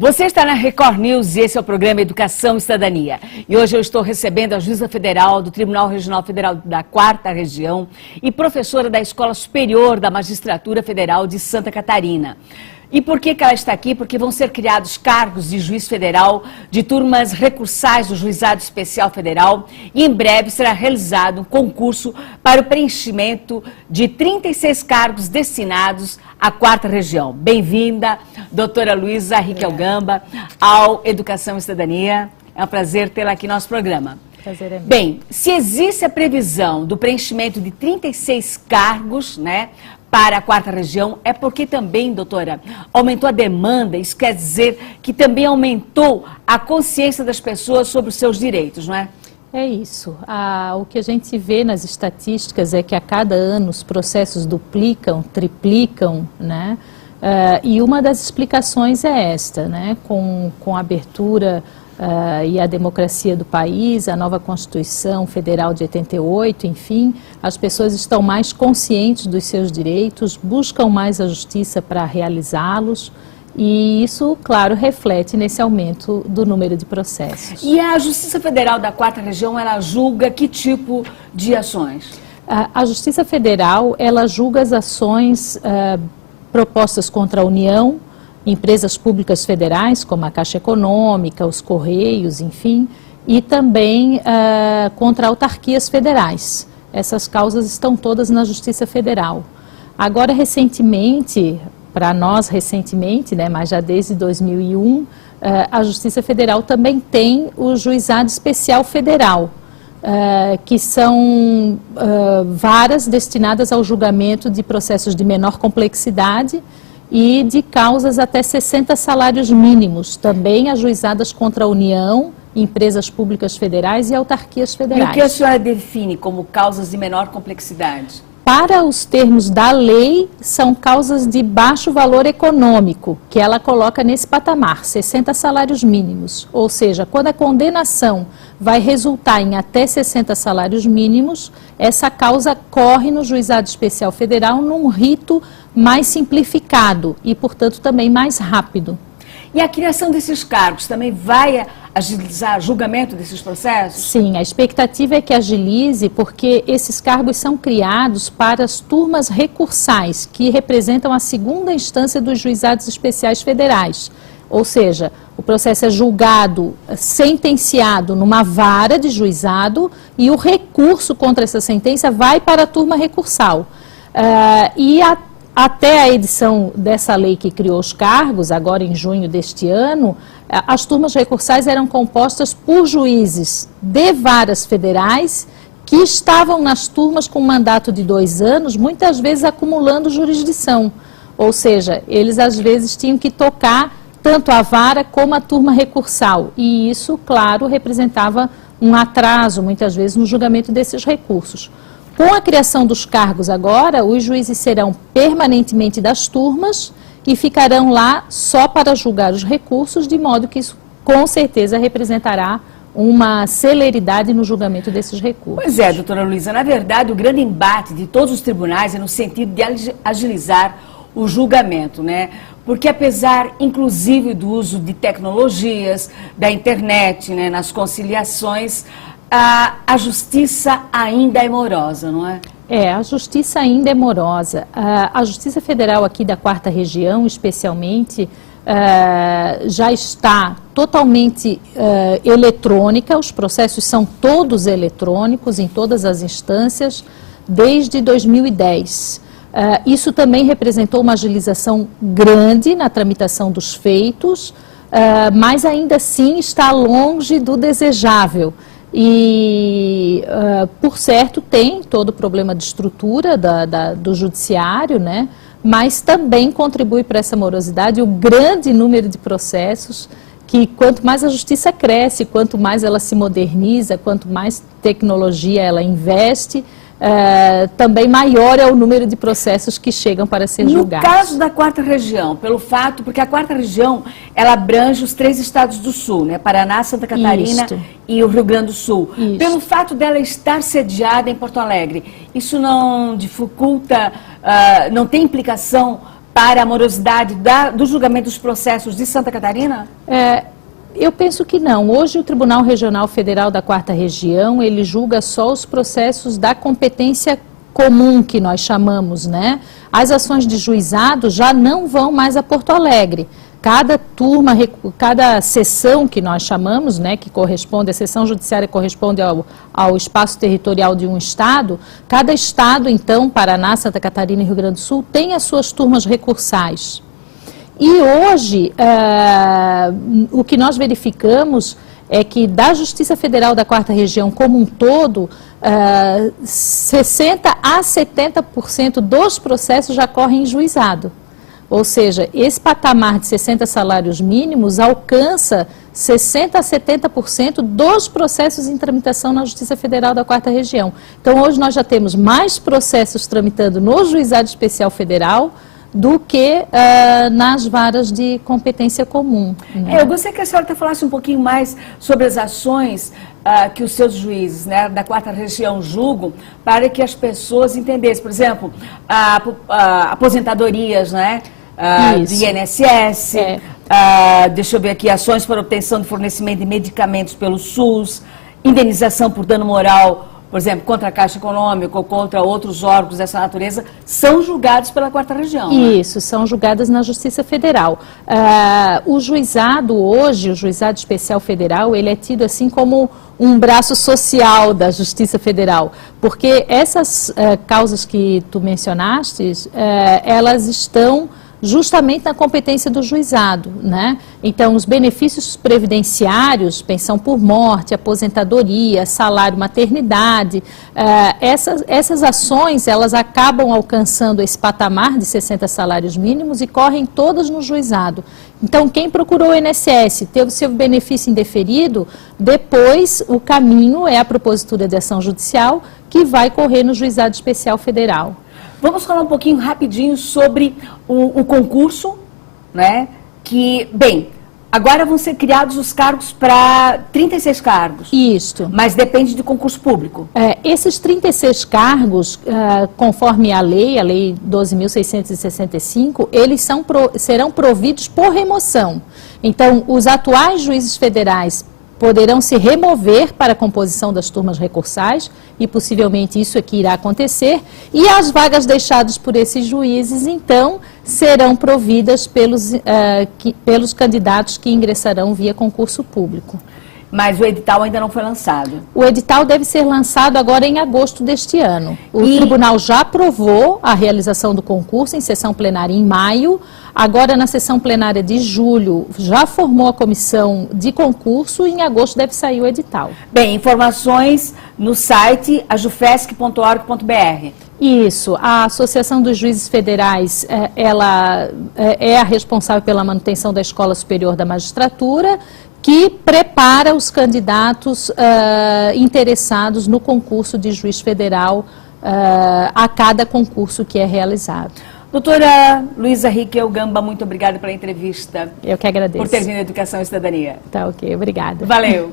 Você está na Record News e esse é o programa Educação e Cidadania. E hoje eu estou recebendo a juíza federal do Tribunal Regional Federal da 4ª Região e professora da Escola Superior da Magistratura Federal de Santa Catarina. E por que ela está aqui? Porque vão ser criados cargos de juiz federal de turmas recursais do Juizado Especial Federal e em breve será realizado um concurso para o preenchimento de 36 cargos destinados à 4ª Região. Bem-vinda, doutora Luísa Riquel Gamba, ao Educação e Cidadania. É um prazer tê-la aqui no nosso programa. Prazer é meu. Bem, se existe a previsão do preenchimento de 36 cargos, né, para a 4ª Região, é porque também, doutora, aumentou a demanda, isso quer dizer que também aumentou a consciência das pessoas sobre os seus direitos, não é? É isso. O que a gente vê nas estatísticas é que a cada ano os processos duplicam, triplicam, né? E uma das explicações é esta, né? Com a abertura e a democracia do país, a nova Constituição Federal de 88, enfim, as pessoas estão mais conscientes dos seus direitos, buscam mais a justiça para realizá-los e isso, claro, reflete nesse aumento do número de processos. E a Justiça Federal da 4ª Região, ela julga que tipo de ações? A Justiça Federal, ela julga as ações propostas contra a União, empresas públicas federais, como a Caixa Econômica, os Correios, enfim, e também contra autarquias federais. Essas causas estão todas na Justiça Federal. Agora, recentemente, para nós recentemente, né, mas já desde 2001, a Justiça Federal também tem o Juizado Especial Federal, que são varas destinadas ao julgamento de processos de menor complexidade e de causas até 60 salários mínimos, também ajuizadas contra a União, empresas públicas federais e autarquias federais. E o que a senhora define como causas de menor complexidade? Para os termos da lei, são causas de baixo valor econômico, que ela coloca nesse patamar, 60 salários mínimos. Ou seja, quando a condenação vai resultar em até 60 salários mínimos, essa causa corre no Juizado Especial Federal num rito mais simplificado e, portanto, também mais rápido. E a criação desses cargos também vai agilizar o julgamento desses processos? Sim, a expectativa é que agilize, porque esses cargos são criados para as turmas recursais, que representam a segunda instância dos juizados especiais federais. Ou seja, o processo é julgado, sentenciado numa vara de juizado e o recurso contra essa sentença vai para a turma recursal. Até a edição dessa lei que criou os cargos, agora em junho deste ano, as turmas recursais eram compostas por juízes de varas federais que estavam nas turmas com mandato de 2 anos, muitas vezes acumulando jurisdição. Ou seja, eles às vezes tinham que tocar tanto a vara como a turma recursal. E isso, claro, representava um atraso, muitas vezes, no julgamento desses recursos. Com a criação dos cargos agora, os juízes serão permanentemente das turmas e ficarão lá só para julgar os recursos, de modo que isso com certeza representará uma celeridade no julgamento desses recursos. Pois é, doutora Luísa, na verdade o grande embate de todos os tribunais é no sentido de agilizar o julgamento, né? Porque apesar, inclusive, do uso de tecnologias, da internet, né, nas conciliações, a justiça ainda é morosa, não é? A justiça ainda é morosa. A Justiça Federal aqui da 4ª Região, especialmente, já está totalmente eletrônica, os processos são todos eletrônicos em todas as instâncias desde 2010. Isso também representou uma agilização grande na tramitação dos feitos, mas ainda assim está longe do desejável. E, por certo, tem todo o problema de estrutura do judiciário, né? Mas também contribui para essa morosidade o grande número de processos que, quanto mais a justiça cresce, quanto mais ela se moderniza, quanto mais tecnologia ela investe, também maior é o número de processos que chegam para ser julgados. No caso da 4ª Região, porque a 4ª Região, ela abrange os 3 estados do Sul, né? Paraná, Santa Catarina e o Rio Grande do Sul. Pelo fato dela estar sediada em Porto Alegre, isso não dificulta, não tem implicação atrapalha a morosidade do julgamento dos processos de Santa Catarina? Eu penso que não. Hoje o Tribunal Regional Federal da 4ª Região, ele julga só os processos da competência comum, que nós chamamos, né? As ações de juizado já não vão mais a Porto Alegre. Cada turma, cada sessão que nós chamamos, né, que corresponde, a sessão judiciária corresponde ao espaço territorial de um estado, cada estado, então, Paraná, Santa Catarina e Rio Grande do Sul, tem as suas turmas recursais. E hoje, o que nós verificamos é que da Justiça Federal da 4ª Região como um todo, 60% a 70% dos processos já correm em juizado. Ou seja, esse patamar de 60 salários mínimos alcança 60% a 70% dos processos em tramitação na Justiça Federal da 4ª Região. Então, hoje nós já temos mais processos tramitando no Juizado Especial Federal do que nas varas de competência comum. Né? Eu gostaria que a senhora falasse um pouquinho mais sobre as ações que os seus juízes, né, da 4ª Região julgam, para que as pessoas entendessem. Por exemplo, aposentadorias, né? Do INSS, deixa eu ver aqui, ações para obtenção de fornecimento de medicamentos pelo SUS, indenização por dano moral, por exemplo, contra a Caixa Econômica ou contra outros órgãos dessa natureza, são julgados pela 4ª Região. Isso, são julgadas na Justiça Federal. O juizado hoje, o Juizado Especial Federal, ele é tido assim como um braço social da Justiça Federal, porque essas causas que tu mencionaste, elas estão justamente na competência do juizado, né? Então, os benefícios previdenciários, pensão por morte, aposentadoria, salário maternidade, essas ações, elas acabam alcançando esse patamar de 60 salários mínimos e correm todas no juizado. Então, quem procurou o INSS, teve o seu benefício indeferido, depois o caminho é a propositura de ação judicial que vai correr no Juizado Especial Federal. Vamos falar um pouquinho rapidinho sobre o concurso, né? Que, bem, agora vão ser criados os cargos para 36 cargos. Isto. Mas depende de concurso público. Esses 36 cargos, conforme a lei 12.665, eles serão providos por remoção. Então, os atuais juízes federais poderão se remover para a composição das turmas recursais, e possivelmente isso é que irá acontecer, e as vagas deixadas por esses juízes, então, serão providas pelos candidatos que ingressarão via concurso público. Mas o edital ainda não foi lançado. O edital deve ser lançado agora em agosto deste ano. O tribunal já aprovou a realização do concurso em sessão plenária em maio. Agora, na sessão plenária de julho, já formou a comissão de concurso e em agosto deve sair o edital. Bem, informações no site ajufesc.org.br. Isso, a Associação dos Juízes Federais, ela é a responsável pela manutenção da Escola Superior da Magistratura, que prepara os candidatos interessados no concurso de juiz federal a cada concurso que é realizado. Doutora Luísa Rickel Gamba, muito obrigada pela entrevista. Eu que agradeço. Por ter vindo à Educação e Cidadania. Tá ok, obrigada. Valeu.